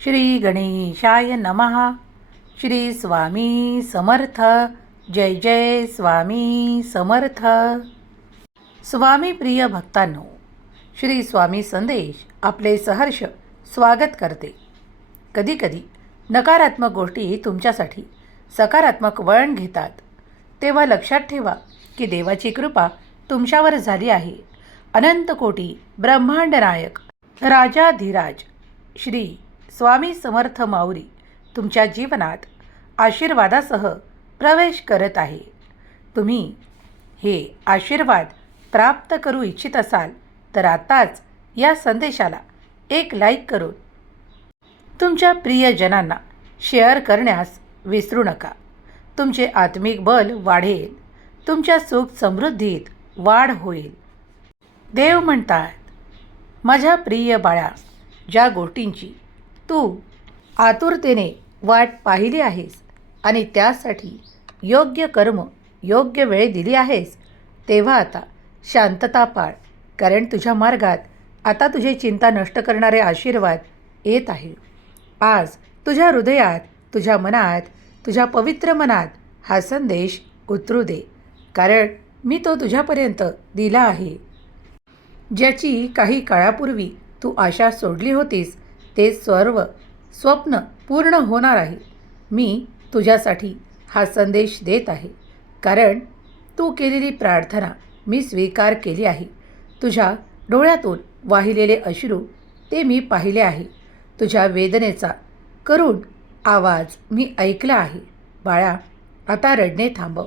श्री गणेशाय नमः. श्री स्वामी समर्थ. जय जय स्वामी समर्थ. स्वामी प्रिय भक्तांनो, श्री स्वामी संदेश आपले सहर्ष स्वागत करते. कधीकधी नकारात्मक गोष्टी तुमच्यासाठी सकारात्मक वळण घेतात, तेव्हा लक्षात ठेवा की देवाची कृपा तुमच्यावर झाली आहे. अनंत कोटी ब्रह्मांड नायक राजाधिराज श्री स्वामी समर्थ माऊली तुमच्या जीवनात आशीर्वादासह प्रवेश करत आहे. तुम्ही हे आशीर्वाद प्राप्त करू इच्छित असाल तर आताच या संदेशाला एक लाईक करून तुमच्या प्रियजनांना शेअर करण्यास विसरू नका. तुमचे आत्मिक बल वाढेल, तुमच्या सुख समृद्धीत वाढ होईल. देव म्हणतात, माझ्या प्रिय बाळा, ज्या गोष्टींची तू आतुरतेने वाट पाहिली आहेस आणि त्यासाठी योग्य कर्म योग्य वेळ दिली आहेस, तेव्हा आता शांतता पाळ. कारण तुझ्या मार्गात आता तुझी चिंता नष्ट करणारे आशीर्वाद येत आहे. आज तुझ्या हृदयात, तुझ्या मनात, तुझ्या पवित्र मनात हा संदेश उतरू दे, कारण मी तो तुझ्यापर्यंत दिला आहे. ज्याची काही काळापूर्वी तू आशा सोडली होतीस, ते सर्व स्वप्न पूर्ण होणार आहे. मी तुझ्यासाठी हा संदेश देत आहे, कारण तू केलेली प्रार्थना मी स्वीकार केली आहे. तुझ्या डोळ्यातून वाहिलेले अश्रू ते मी पाहिले आहे. तुझ्या वेदनेचा करुण आवाज मी ऐकला आहे. बाळा, आता रडणे थांबव,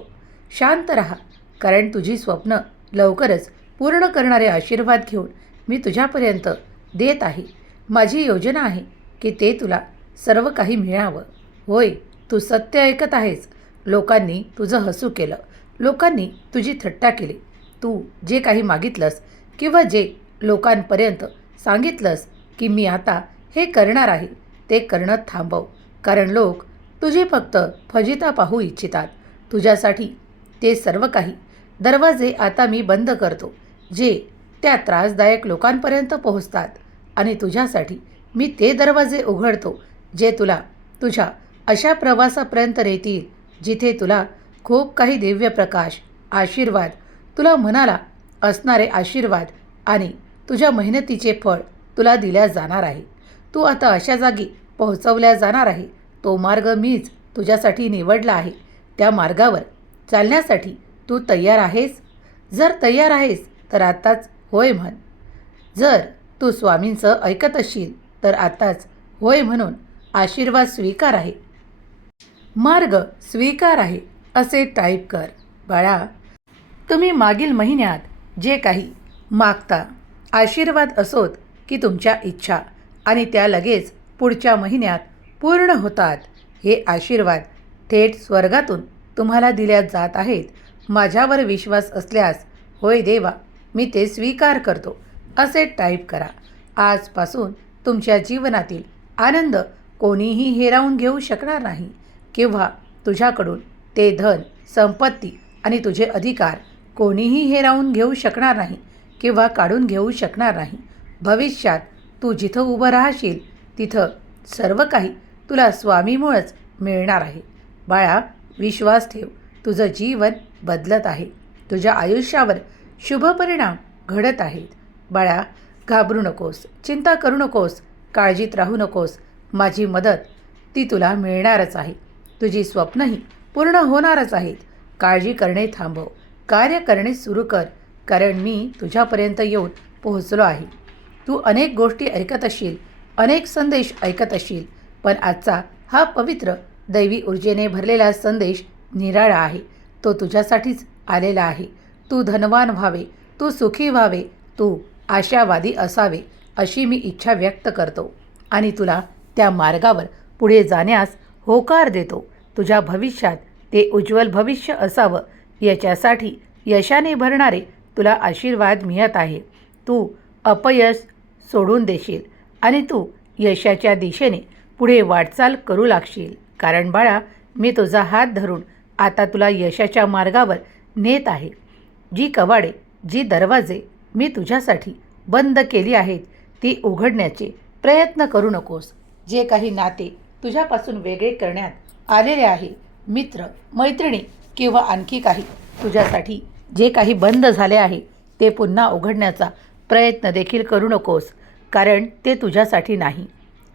शांत रहा, कारण तुझी स्वप्न लवकरच पूर्ण करणारे आशीर्वाद घेऊन मी तुझ्यापर्यंत देत आहे. माझी योजना आहे की ते तुला सर्व काही मिळावं. होय, तू सत्य ऐकत आहेस. लोकांनी तुझं हसू केलं, लोकांनी तुझी थट्टा केली. तू जे काही मागितलंस किंवा जे लोकांपर्यंत सांगितलंस की मी आता हे करणार आहे, ते करणं थांबव, कारण लोक तुझी फक्त फजिता पाहू इच्छितात. तुझ्यासाठी ते सर्व काही दरवाजे आता मी बंद करतो, जे त्या त्रासदायक लोकांपर्यंत पोहोचतात, आणि तुझ्यासाठी मी ते दरवाजे उघडतो जे तुला तुझ्या अशा प्रवासापर्यंत नेतील जिथे तुला खूप काही दिव्य प्रकाश, आशीर्वाद, तुला मनाला असणारे आशीर्वाद आणि तुझ्या मेहनतीचे फळ तुला दिल्या जाणार आहे. तू आता अशा जागी पोहोचवल्या जाणार आहे. तो मार्ग मीच तुझ्यासाठी निवडला आहे. त्या मार्गावर चालण्यासाठी तू तयार आहेस? जर तयार आहेस तर आत्ताच होय म्हण. जर तू स्वामींचं ऐकत असशील तर आत्ताच होय म्हणून आशीर्वाद स्वीकार आहे, मार्ग स्वीकार आहे असे टाईप कर. बाळा, तुम्ही मागील महिन्यात जे काही मागता, आशीर्वाद असोत की तुमच्या इच्छा, आणि त्या लगेच पुढच्या महिन्यात पूर्ण होतात. हे आशीर्वाद थेट स्वर्गातून तुम्हाला दिल्या जात आहेत. माझ्यावर विश्वास असल्यास होय देवा, मी ते स्वीकार करतो असे टाईप करा. आजपासून तुमच्या जीवनातील आनंद कोणीही हिरावून घेऊ शकणार नाही, किंवा तुझ्याकडून ते धन, संपत्ती आणि तुझे अधिकार कोणीही हिरावून घेऊ शकणार नाही किंवा काढून घेऊ शकणार नाही. भविष्यात तू जिथं उभं राहशील तिथं सर्व काही तुला स्वामीमुळेच मिळणार आहे. बाळा, विश्वास ठेव, तुझं जीवन बदलत आहे. तुझ्या आयुष्यावर शुभ परिणाम घडत आहेत. बाळा, घाबरू नकोस, चिंता करू नकोस, काळजीत राहू नकोस. माझी मदत ती तुला मिळणारच आहे. तुझी स्वप्नही पूर्ण होणारच आहेत. काळजी करणे थांबव, कार्य करणे सुरू कर, कारण मी तुझ्यापर्यंत येऊन पोहोचलो आहे. तू अनेक गोष्टी ऐकत असशील, अनेक संदेश ऐकत असशील, पण आजचा हा पवित्र दैवी ऊर्जेने भरलेला संदेश निराळा आहे. तो तुझ्यासाठीच आलेला आहे. तू धनवान व्हावे, तू सुखी व्हावे, तू आशावादी असावे अशी मी इच्छा व्यक्त करतो, आणि तुला त्या मार्गावर पुढे जाण्यास होकार देतो. तुझ्या भविष्यात ते उज्ज्वल भविष्य असावं याच्यासाठी यशाने भरणारे तुला आशीर्वाद मिळत आहे. तू अपयश सोडून देशील आणि तू यशाच्या दिशेने पुढे वाटचाल करू लागशील, कारण बाळा, मी तुझा हात धरून आता तुला यशाच्या मार्गावर नेत आहे. जी कवाडे, जी दरवाजे मी तुझ्यासाठी बंद केली आहेत ती उघडण्याचे प्रयत्न करू नकोस. जे काही नाते तुझ्यापासून वेगळे करण्यात आलेले आहे, मित्र, मैत्रिणी किंवा आणखी काही, तुझ्यासाठी जे काही बंद झाले आहे ते पुन्हा उघडण्याचा प्रयत्न देखील करू नकोस, कारण ते तुझ्यासाठी नाही.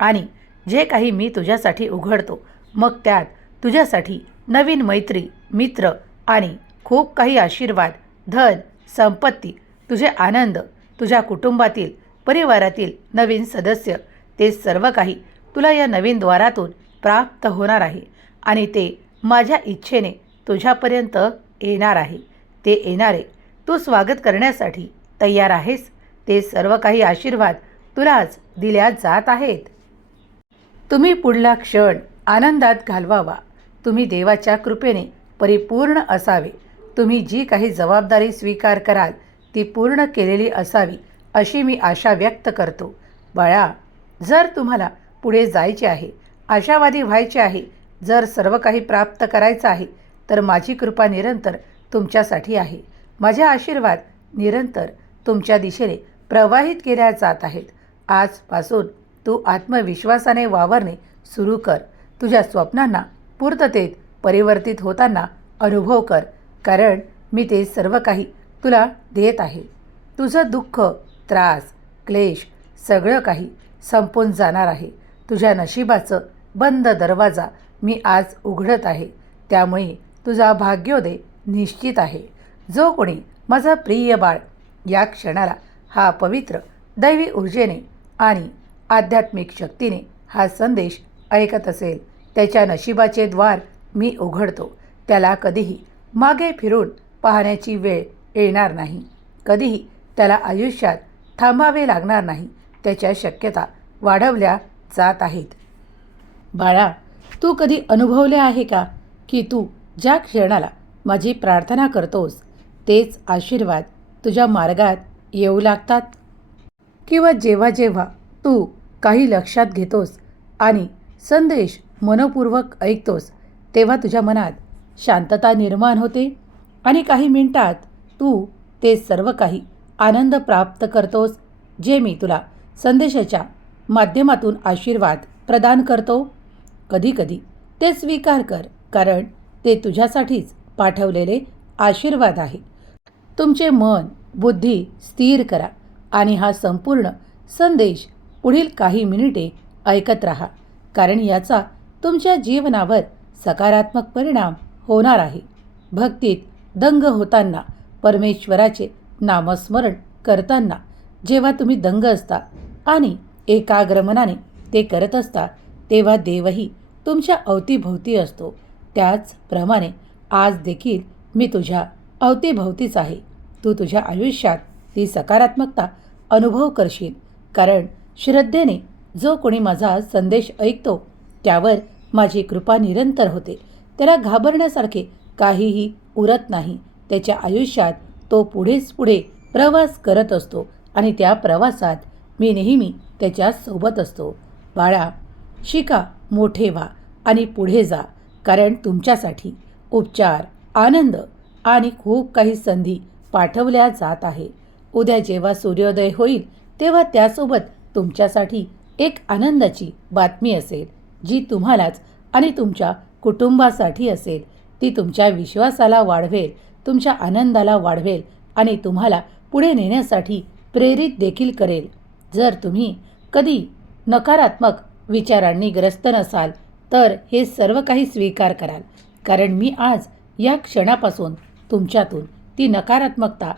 आणि जे काही मी तुझ्यासाठी उघडतो, मग त्यात तुझ्यासाठी नवीन मैत्री, मित्र आणि खूप काही आशीर्वाद, धन, संपत्ती, तुझे आनंद, तुझ्या कुटुंबातील, परिवारातील नवीन सदस्य, ते सर्व काही तुला या नवीन द्वारातून प्राप्त होणार आहे. आणि ते माझ्या इच्छेने तुझ्यापर्यंत येणार आहे. ते येणारे तू स्वागत करण्यासाठी तयार आहेस? ते सर्व काही आशीर्वाद तुलाच दिल्या जात आहेत. तुम्ही पुढला क्षण आनंदात घालवावा. तुम्ही देवाच्या कृपेने परिपूर्ण असावे. तुम्ही जी काही जबाबदारी स्वीकार कराल ती पूर्ण केलेली असावी, अशी मी आशा व्यक्त करतो. बाळा, जर तुम्हाला पुढे जायचे आहे, आशावादी व्हायचे आहे, जर सर्व काही प्राप्त करायचं आहे, तर माझी कृपा निरंतर तुमच्यासाठी आहे. माझे आशीर्वाद निरंतर तुमच्या दिशेने प्रवाहित केल्या जात आहेत. आजपासून तू आत्मविश्वासाने वावरणे सुरू कर. तुझ्या स्वप्नांना पूर्ततेत परिवर्तित होताना अनुभव कर, कारण मी ते सर्व काही तुला देत आहे. तुझं दुःख, त्रास, क्लेश सगळं काही संपून जाणार आहे. तुझ्या नशिबाचं बंद दरवाजा मी आज उघडत आहे. त्यामुळे तुझा भाग्योदय निश्चित आहे. जो कोणी माझा प्रिय बाळ या क्षणाला हा पवित्र दैवी ऊर्जेने आणि आध्यात्मिक शक्तीने हा संदेश ऐकत असेल, त्याच्या नशिबाचे द्वार मी उघडतो. त्याला कधीही मागे फिरून पाहण्याची वेळ येणार नाही. कधीही त्याला आयुष्यात थांबावे लागणार नाही. त्याच्या शक्यता वाढवल्या जात आहेत. बाळा, तू कधी अनुभवले आहे का की तू ज्या क्षणाला माझी प्रार्थना करतोस तेच आशीर्वाद तुझ्या मार्गात येऊ लागतात? किंवा जेव्हा जेव्हा तू काही लक्षात घेतोस आणि संदेश मनपूर्वक ऐकतोस, तेव्हा तुझ्या मनात शांतता निर्माण होते आणि काही मिनिटात तू ते सर्व काही आनंद प्राप्त करतोस, जे मी तुला संदेशाच्या माध्यमातून आशीर्वाद प्रदान करतो. कधीकधी ते स्वीकार कर, कारण ते तुझ्यासाठीच पाठवलेले आशीर्वाद आहे. तुमचे मन, बुद्धी स्थिर करा आणि हा संपूर्ण संदेश पुढील काही मिनिटे ऐकत राहा, कारण याचा तुमच्या जीवनावर सकारात्मक परिणाम होणार आहे. भक्तीत दंग होताना, परमेश्वराचे नामस्मरण करताना, जेव्हा तुम्ही दंग असता आणि एकाग्र मनाने ते करत असता, तेव्हा देवही तुमच्या अवतीभोवती असतो. त्याचप्रमाणे आज देखील मी तुझ्या अवतीभोवतीच आहे. तू तुझ्या आयुष्यात ती सकारात्मकता अनुभव करशील, कारण श्रद्धेने जो कोणी माझा संदेश ऐकतो त्यावर माझी कृपा निरंतर होते. त्याला घाबरण्यासारखे काहीही उरत नाही. त्याच्या आयुष्यात तो पुढेच पुढे प्रवास करत असतो आणि त्या प्रवासात मी नेहमी त्याच्या सोबत असतो. बाळा, शिका, मोठे व्हा आणि पुढे जा, कारण तुमच्यासाठी उपचार, आनंद आणि खूप काही संधी पाठवल्या जात आहे. उद्या जेव्हा सूर्योदय होईल तेव्हा त्यासोबत तुमच्यासाठी एक आनंदाची बातमी असेल, जी तुम्हालाच आणि तुमच्या कुटुंबासाठी असेल. ती तुमच्या विश्वासाला वाढवेल, तुमच्या आनंदाला वाढवेल आणि तुम्हाला पुढे नेण्यासाठी प्रेरित देखील करेल. जर तुम्ही कधी नकारात्मक विचारांनी ग्रस्त नसाल तर हे सर्व काही स्वीकार कराल, कारण मी आज या क्षणापासून तुमच्यातून ती नकारात्मकता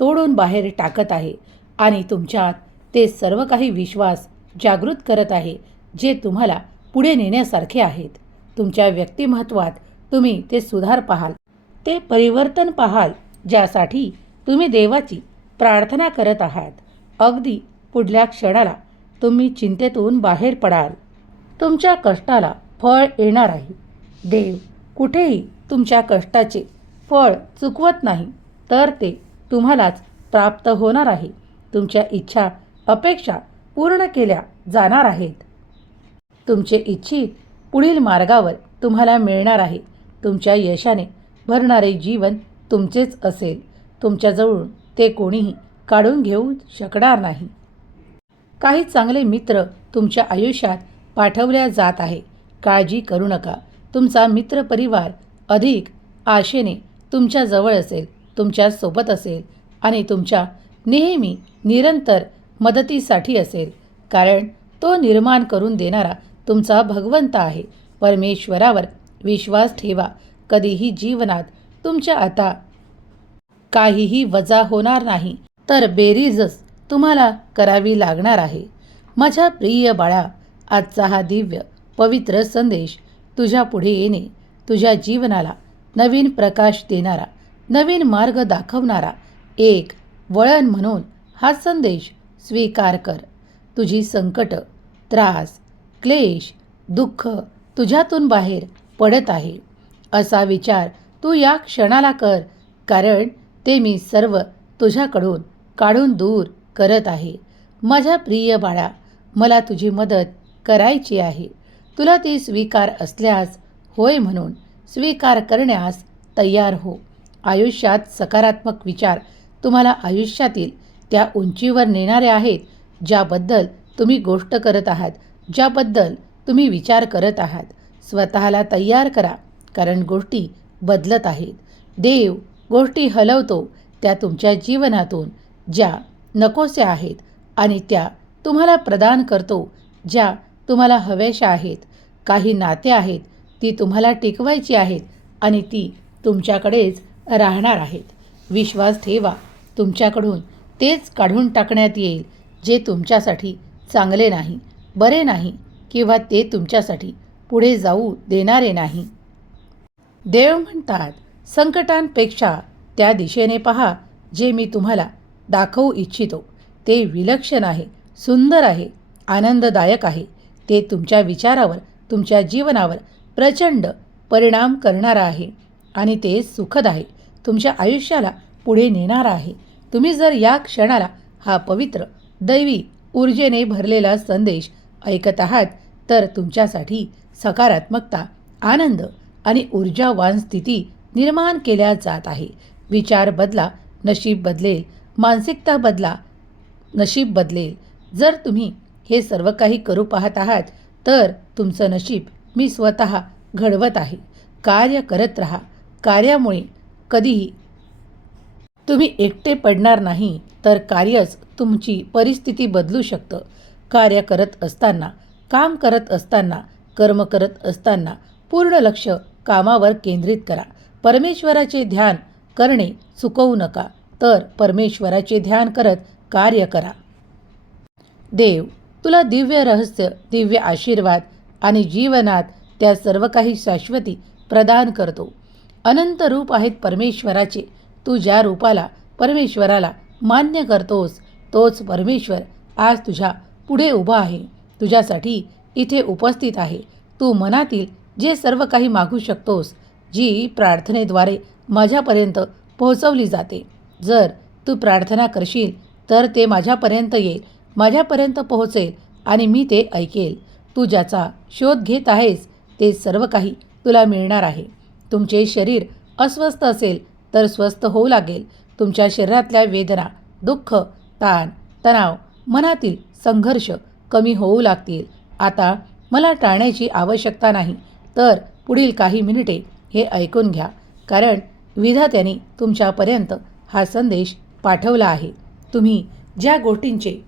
तोडून बाहेर टाकत आहे आणि तुमच्यात ते सर्व काही विश्वास जागृत करत आहे, जे तुम्हाला पुढे नेण्यासारखे आहेत. तुमच्या व्यक्तिमत्वात तुम्ही ते सुधार पाहाल, ते परिवर्तन पाहाल, ज्यासाठी तुम्ही देवाची प्रार्थना करत आहात. अगदी पुढल्या क्षणाला तुम्ही चिंतेतून बाहेर पडाल. तुमच्या कष्टाला फळ येणार आहे. देव कुठेही तुमच्या कष्टाचे फळ चुकवत नाही, तर ते तुम्हालाच प्राप्त होणार आहे. तुमच्या इच्छा, अपेक्षा पूर्ण केल्या जाणार आहेत. तुमचे इच्छित पुढील मार्गावर तुम्हाला मिळणार आहे. तुमच्या यशाने भरणारे जीवन तुमचेच असेल. तुमच्याजवळून ते कोणीही काढून घेऊ शकणार नाही. काही चांगले मित्र तुमच्या आयुष्यात पाठवल्या जात आहे. काळजी करू नका. तुमचा मित्रपरिवार अधिक आशेने तुमच्या जवळ असेल, तुमच्या सोबत असेल आणि तुमच्या नेहमी निरंतर मदतीसाठी असेल. कारण तो निर्माण करून देणारा तुमचा भगवंत आहे. परमेश्वरावर विश्वास ठेवा. कधीही जीवनात तुमच्या आता काहीही वजा होणार नाही, तर बेरीजच तुम्हाला करावी लागणार आहे. माझ्या प्रिय बाळा, आजचा हा दिव्य पवित्र संदेश तुझ्या पुढे येणे, तुझ्या जीवनाला नवीन प्रकाश देणारा, नवीन मार्ग दाखवणारा एक वळण म्हणून हा संदेश स्वीकार कर. तुझी संकट, त्रास, क्लेश, दुःख तुझ्यातून बाहेर पडत आहे असा विचार तू या क्षणाला कर. कारण ते मी सर्व तुझ्याकडून काढून दूर करत आहे. माझ्या प्रिय बाळा, मला तुझी मदत करायची आहे. तुला ती स्वीकार असल्यास होय म्हणून स्वीकार करण्यास तयार हो. आयुष्यात सकारात्मक विचार तुम्हाला आयुष्यातील त्या उंचीवर नेणारे आहेत ज्याबद्दल तुम्ही गोष्ट करत आहात, ज्याबद्दल तुम्ही विचार करत आहात. स्वतःला तयार करा, कारण गोष्टी बदलत आहेत. देव गोष्टी हलवतो त्या तुमच्या जीवनातून ज्या नकोसे आहेत आणि त्या तुम्हाला प्रदान करतो ज्या तुम्हाला हव्याशा आहेत. काही नाते आहेत ती तुम्हाला टिकवायची आहेत आणि ती तुमच्याकडेच राहणार आहेत. विश्वास ठेवा, तुमच्याकडून तेच काढून टाकण्यात येईल जे तुमच्यासाठी चांगले नाही, बरे नाही किंवा ते तुमच्यासाठी पुढे जाऊ देणारे नाही. देव म्हणतात, संकटांपेक्षा त्या दिशेने पहा जे मी तुम्हाला दाखवू इच्छितो. ते विलक्षण आहे, सुंदर आहे, आनंददायक आहे. ते तुमच्या विचारावर, तुमच्या जीवनावर प्रचंड परिणाम करणारा आहे आणि ते सुखद आहे. तुमच्या आयुष्याला पुढे नेणारा आहे. तुम्ही जर या क्षणाला हा पवित्र दैवी ऊर्जेने भरलेला संदेश ऐकत आहात तर तुमच्यासाठी सकारात्मकता, आनंद आणि ऊर्जावान स्थिती निर्माण केल्या जात आहे. विचार बदला, नशीब बदलेल. मानसिकता बदला, नशीब बदलेल. जर तुम्ही हे सर्व काही करू पाहत आहात तर तुमचं नशीब मी स्वतः घडवत आहे. कार्य करत राहा. कार्यामुळे कधीही तुम्ही एकटे पडणार नाही, तर कार्यच तुमची परिस्थिती बदलू शकतं. कार्य करत असताना, काम करत असताना, कर्म करत असताना पूर्ण लक्ष कामावर केंद्रित करा. परमेश्वराचे ध्यान करणे चुकवू नका, तर परमेश्वराचे ध्यान करत कार्य करा. देव तुला दिव्य रहस्य, दिव्य आशीर्वाद आणि जीवनात त्या सर्व काही शाश्वती प्रदान करतो. अनंत रूप आहेत परमेश्वराचे. तू ज्या रूपाला परमेश्वराला मान्य करतोस तोच परमेश्वर आज तुझ्या पुढे उभा आहे, तुझ्यासाठी इथे उपस्थित आहे. तू मनातील जे सर्व काही मागू शकतोस, जी प्रार्थनेद्वारे माझ्यापर्यंत पोहोचवली जाते. जर तू प्रार्थना करशील तर ते माझ्यापर्यंत येईल, माझ्यापर्यंत पोहोचेल आणि मी ते ऐकेल. तू ज्याचा शोध घेत आहेस ते सर्व काही तुला मिळणार आहे. तुमचे शरीर अस्वस्थ असेल तर स्वस्थ होऊ लागेल. तुमच्या शरीरातल्या वेदना, दुःख, ताण, तणाव, मनातील संघर्ष कमी होऊ लागतील. आता मला टाळण्याची आवश्यकता नाही, तर पुढील काही मिनिटे हे ऐकून घ्या, कारण विधात्याने तुमच्यापर्यंत हा संदेश पाठवला आहे. तुम्ही ज्या गोष्टींचे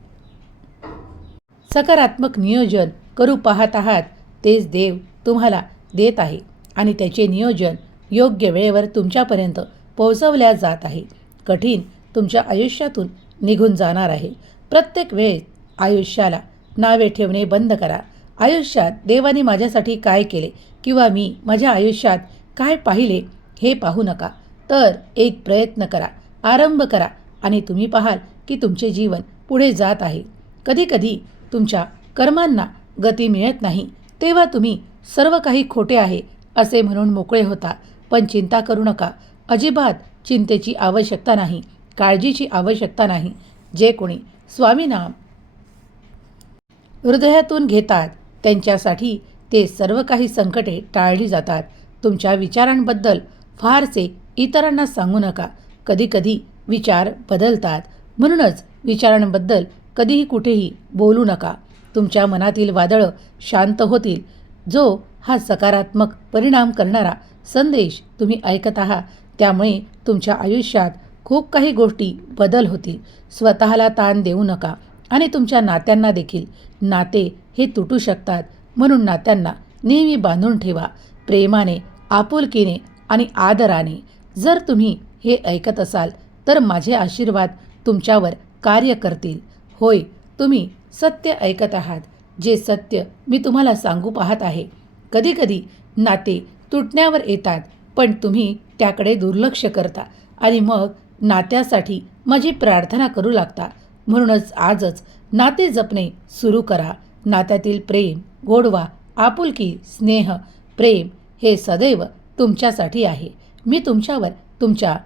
सकारात्मक नियोजन करू पाहत आहात तेच देव तुम्हाला देत आहे आणि त्याचे नियोजन योग्य वेळेवर तुमच्यापर्यंत पोहोचवल्या जात आहे. कठीण तुमच्या आयुष्यातून निघून जाणार आहे. प्रत्येक वेळेस आयुष्याला नावे ठेवणे बंद करा. आयुष्यात देवाने माझ्यासाठी काय केले किंवा मी माझ्या आयुष्यात काय पाहिले हे पाहू नका, तर एक प्रयत्न करा, आरंभ करा आणि तुम्ही पाहाल की तुमचे जीवन पुढे जात आहे. कधीकधी तुमच्या कर्मांना गती मिळत नाही तेव्हा तुम्ही सर्व काही खोटे आहे असे म्हणून मोकळे होता. पण चिंता करू नका. अजिबात चिंतेची आवश्यकता नाही, काळजीची आवश्यकता नाही. जे कोणी स्वामीनाम हृदयातून घेतात त्यांच्यासाठी ते सर्व काही संकटे टाळली जातात. तुमच्या विचारांबद्दल फारसे इतरांना सांगू नका. कधीकधी विचार बदलतात, म्हणूनच विचारांबद्दल कधीही कुठेही बोलू नका. तुमच्या मनातील वादळं शांत होतील. जो हा सकारात्मक परिणाम करणारा संदेश तुम्ही ऐकत आहात, त्यामुळे तुमच्या आयुष्यात खूप काही गोष्टी बदल होतील. स्वतःला ताण देऊ नका आणि तुमच्या नात्यांना देखील. नाते हे तुटू शकतात, म्हणून नात्यांना नेहमी बांधून ठेवा, प्रेमाने, आपुलकीने आणि आदराने. जर तुम्ही हे ऐकत असाल तर माझे आशीर्वाद तुमच्यावर कार्य करतील. होय, तुम्ही सत्य ऐकत आहात. जे सत्य मी तुम्हाला सांगू पाहत आहे. कधीकधी नाते तुटण्यावर येतात, पण तुम्ही त्याकडे दुर्लक्ष करता आणि मग नात्यासाठी माझी प्रार्थना करू लागता. म्हणूनच आजच नाते जपणे सुरू करा. नात्यातील प्रेम, गोडवा, आपुलकी, स्नेह, प्रेम हे सदैव तुमच्यासाठी आहे. मी तुमच्यावर, तुमच्या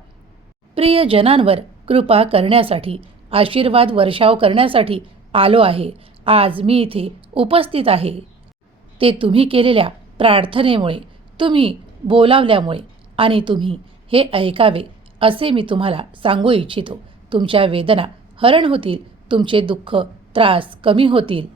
प्रियजनांवर कृपा करण्यासाठी, आशीर्वाद वर्षाव करण्यासाठी आलो आहे. आज मी इथे उपस्थित आहे ते तुम्ही केलेल्या प्रार्थनेमुळे, तुम्ही बोलावल्यामुळे आणि तुम्ही हे ऐकावे असे मी तुम्हाला सांगू इच्छितो. तुमच्या वेदना हरण होतील, तुमचे दुःख, त्रास कमी होतील.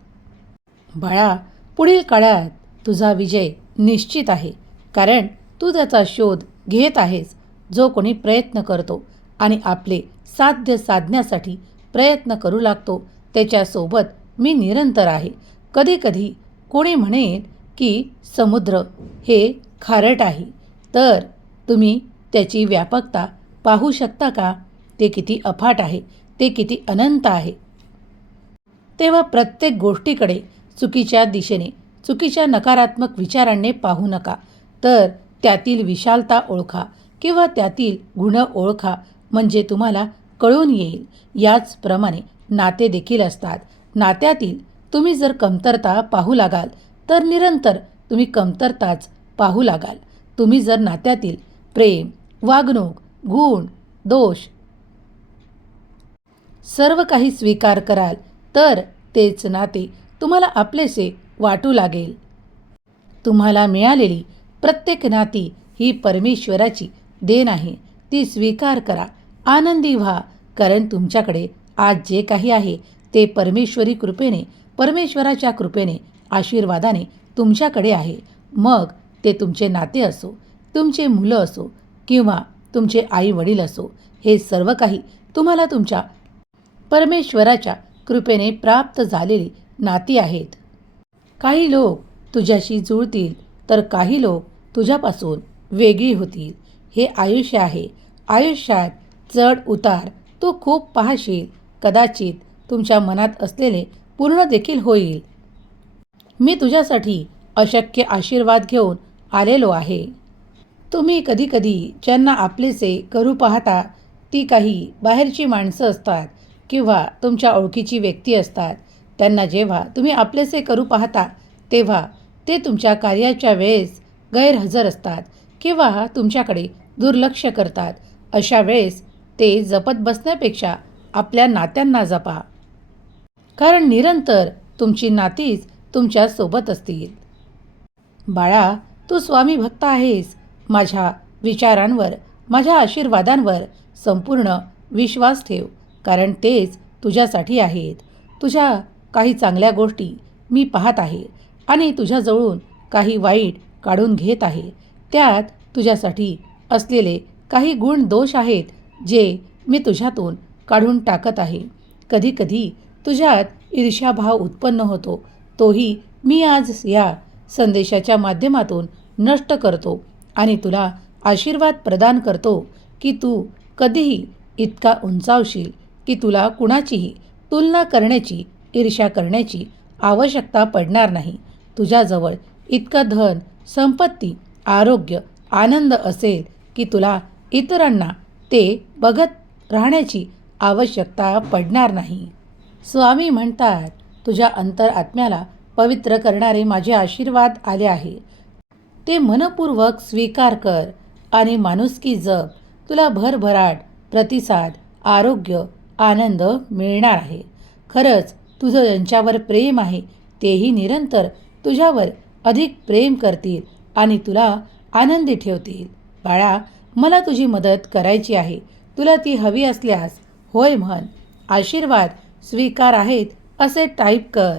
बाळा, पुढील काळात तुझा विजय निश्चित आहे, कारण तू त्याचा शोध घेत आहेस. जो कोणी प्रयत्न करतो आणि आपले साध्य साधण्यासाठी प्रयत्न करू लागतो, त्याच्यासोबत मी निरंतर आहे. कधीकधी कोणी म्हणेल की समुद्र हे खारट आहे, तर तुम्ही त्याची व्यापकता पाहू शकता का? ते किती अफाट आहे, ते किती अनंत आहे. तेव्हा प्रत्येक गोष्टीकडे चुकीच्या दिशेने, चुकीच्या नकारात्मक विचारांनी पाहू नका, तर त्यातील विशालता ओळखा किंवा त्यातील गुण ओळखा, म्हणजे तुम्हाला कळून येईल. याचप्रमाणे नाते देखील असतात. नात्यातील तुम्ही जर कमतरता पाहू लागाल तर निरंतर तुम्ही कमतरताच पाहू लागाल. तुम्ही जर नात्यातील प्रेम, वागणूक, गुण, दोष सर्व काही स्वीकार कराल तर तेच नाते तुम्हाला आपलेसे वाटू लागेल. तुम्हाला मिळालेली प्रत्येक नाती ही परमेश्वराची देण आहे. ती स्वीकार करा, आनंदी व्हा, कारण तुमच्याकडे आज जे काही आहे ते परमेश्वरी कृपेने, परमेश्वराच्या कृपेने, आशीर्वादाने तुमच्याकडे आहे. मग ते तुमचे नाते असो, तुमचे मुलं असो किंवा तुमचे आई वडील असो, हे सर्व काही तुम्हाला तुमच्या परमेश्वराच्या कृपेने प्राप्त झालेली नाती आहेत. काही लोक तुझ्याशी जुळतील तर काही लोक तुझ्यापासून वेगळी होतील. हे आयुष्य आहे. आयुष्यात चढ उतार तू खूप पाहशील. कदाचित तुमच्या मनात असलेले पूर्ण देखील होईल. मी तुझ्यासाठी अशक्य आशीर्वाद घेऊन आलेलो आहे. तुम्ही कधीकधी ज्यांना आपलेसे करू पाहता ती काही बाहेरची माणसं असतात किंवा तुमच्या ओळखीची व्यक्ती असतात. त्यांना जेव्हा तुम्ही आपलेसे करू पाहता तेव्हा ते तुमच्या कार्याच्या वेळेस गैरहजर असतात किंवा तुमच्याकडे दुर्लक्ष करतात. अशा वेळेस ते जपत बसण्यापेक्षा आपल्या नात्यांना जपा, कारण निरंतर तुमची नातीच तुमच्या सोबत असतील. बाळा, तू स्वामी भक्त आहेस. माझ्या विचारांवर, माझ्या आशीर्वादांवर संपूर्ण विश्वास ठेव, कारण तेच तुझ्यासाठी आहेत. तुझ्या काही चांगल्या गोष्टी मी पाहत आहे आणि तुझ्याजवळून काही वाईट काढून घेत आहे. त्यात तुझ्यासाठी असलेले काही गुण दोष आहेत जे मी तुझ्यातून काढून टाकत आहे. कधीकधी तुझ्यात ईर्ष्याभाव उत्पन्न होतो, तोही मी आज या संदेशाच्या माध्यमातून नष्ट करतो आणि तुला आशीर्वाद प्रदान करतो की तू कधीही इतका उंचावशील की तुला कुणाचीही तुलना करण्याची, ईर्ष्या करण्याची आवश्यकता पडणार नाही. तुझ्याजवळ इतकं धन, संपत्ती, आरोग्य, आनंद असेल की तुला इतरांना ते बघत राहण्याची आवश्यकता पडणार नाही. स्वामी म्हणतात, तुझ्या अंतरात्म्याला पवित्र करणारे माझे आशीर्वाद आले आहे. ते मनपूर्वक स्वीकार कर आणि माणुसकी जप. तुला भरभराट, प्रतिसाद, आरोग्य, आनंद मिळणार आहे. खरंच तुझं ज्यांच्यावर प्रेम आहे तेही निरंतर तुझ्यावर अधिक प्रेम करतील आणि तुला आनंदी ठेवतील. बाळा, मला तुझी मदत करायची आहे. तुला ती हवी असल्यास होय म्हण. आशीर्वाद स्वीकार आहेत असे टाईप कर.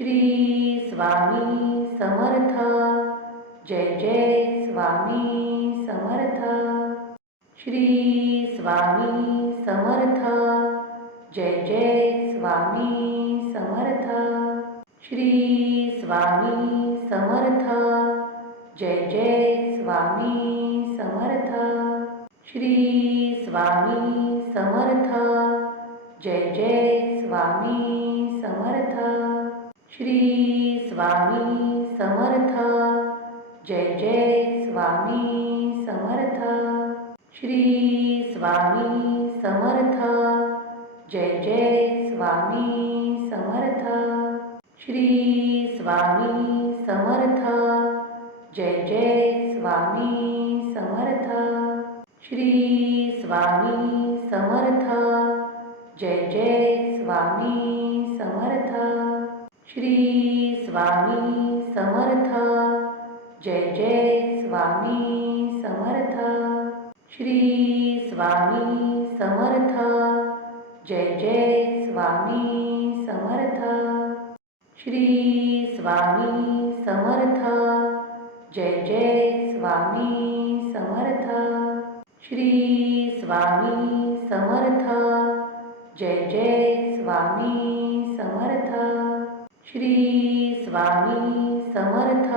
श्री स्वामी समर्थ. जय जय स्वामी समर्थ. श्री स्वामी समर्थ. जय जय स्वामी समर्थ. श्री स्वामी समर्थ. जय जय स्वामी समर्थ. श्री स्वामी समर्थ. जय जय स्वामी समर्थ. श्री स्वामी समर्थ. जय जय स्वामी समर्थ. श्री स्वामी समर्थ. जय जय स्वामी समर्थ. श्री स्वामी समर्थ. जय जय स्वामी समर्थ. श्री स्वामी समर्थ. जय जय स्वामी समर्थ. श्री स्वामी समर्थ. जय जय स्वामी समर्थ. श्री स्वामी समर्थ. जय जय स्वामी समर्थ. श्री स्वामी समर्थ. जय जय स्वामी समर्थ. श्री स्वामी समर्थ. जय जय स्वामी समर्थ. श्री स्वामी समर्थ.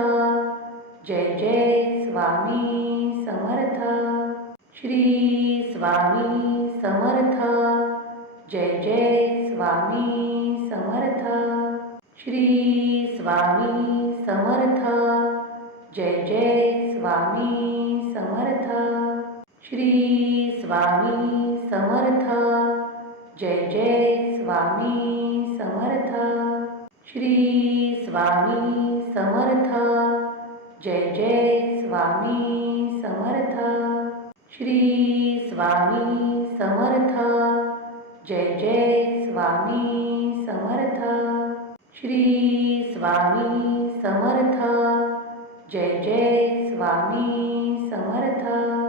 जय जय स्वामी समर्थ. श्री स्वामी समर्थ. जय जय स्वामी समर्थ. श्री स्वामी समर्थ. जय जय स्वामी समर्थ. श्री स्वामी समर्थ. जय जय स्वामी समर्थ. श्री स्वामी समर्थ. जय जय स्वामी समर्थ. श्री स्वामी समर्थ. जय जय स्वामी समर्थ. श्री स्वामी समर्थ. जय जय स्वामी समर्थ.